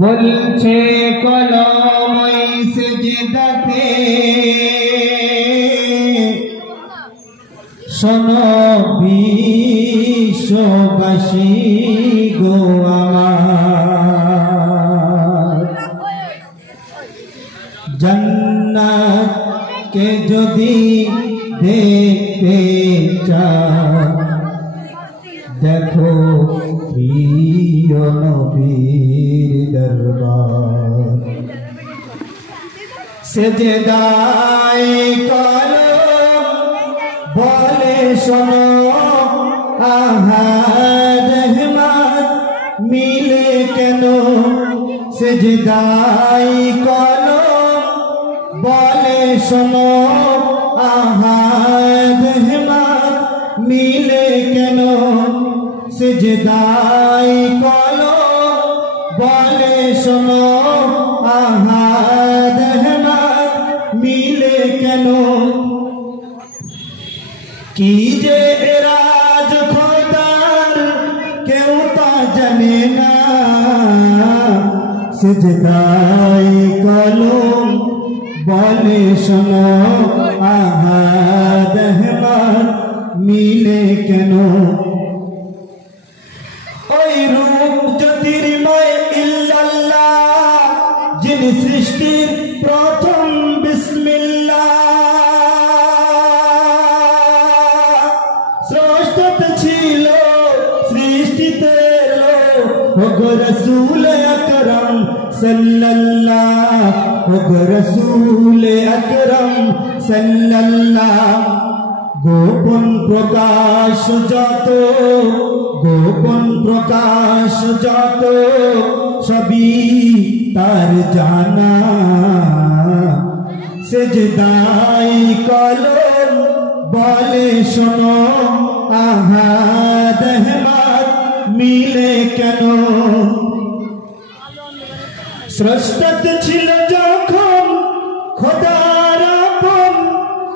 বলছে কলম ওই সিজদাতে শোনো বিশ্ববাসী গো আমার, জান্নাত কে যদি দেখতে চাও দেখো প্রিয় নবীর দরবার, সেজদায় করো বলে শোনো আহা রহমত মিলে কেন, সেজদায় করো বলে শোনো আহা রহমত মিলে কেন, সিজদায় করো বলে শোনো আহা রহমত মিলে কেন। কি যে রাজ খোদার কেউ তা জানে না, সিজদায় কলম বলে শোনো আহা রহমত মিলে কেন। ওই রূপ জ্যোতির্ময় ইল্লাল্লাহ যিনি সৃষ্টির প্রথম বিসমিল্লাহ, স্রষ্টাতে ছিল সৃষ্টিতে এলো ওগো রাসূল আকরাম সাল্লাল্লাহ, ওগো রাসূল আকরাম সাল্লাল্লাহ। গোপন প্রকাশ যত, গোপন প্রকাশ যত সবই তার জানা, সিজদায় কলম বলে শোনো আহা রহমত মিলে কেন। স্রষ্টাতে ছিল যখন খোদার আপন,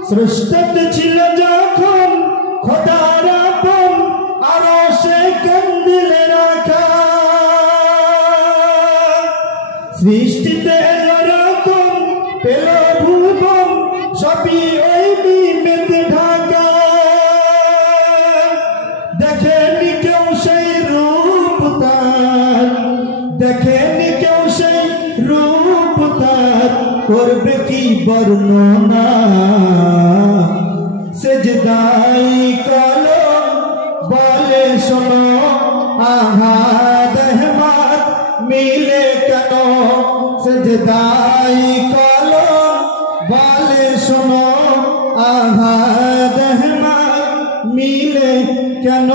স্রষ্টাতে ছিল যখন খোদার আপন আরশে কন্দিলে রাখা, সৃষ্টিতে এলো রতন পেল ভুবন সবই ওই নিমেতে ঢাকা, দেখেনি কেউ সেই রূপ তার, দেখেনি কেউ সেই রূপ তার, করবে কি বর্ণনা, সিজদায় কলম বলে শোনো আহা রহমত মিলে কেন, সিজদায় কলম বলে শোনো আহা রহমত মিলে কেন।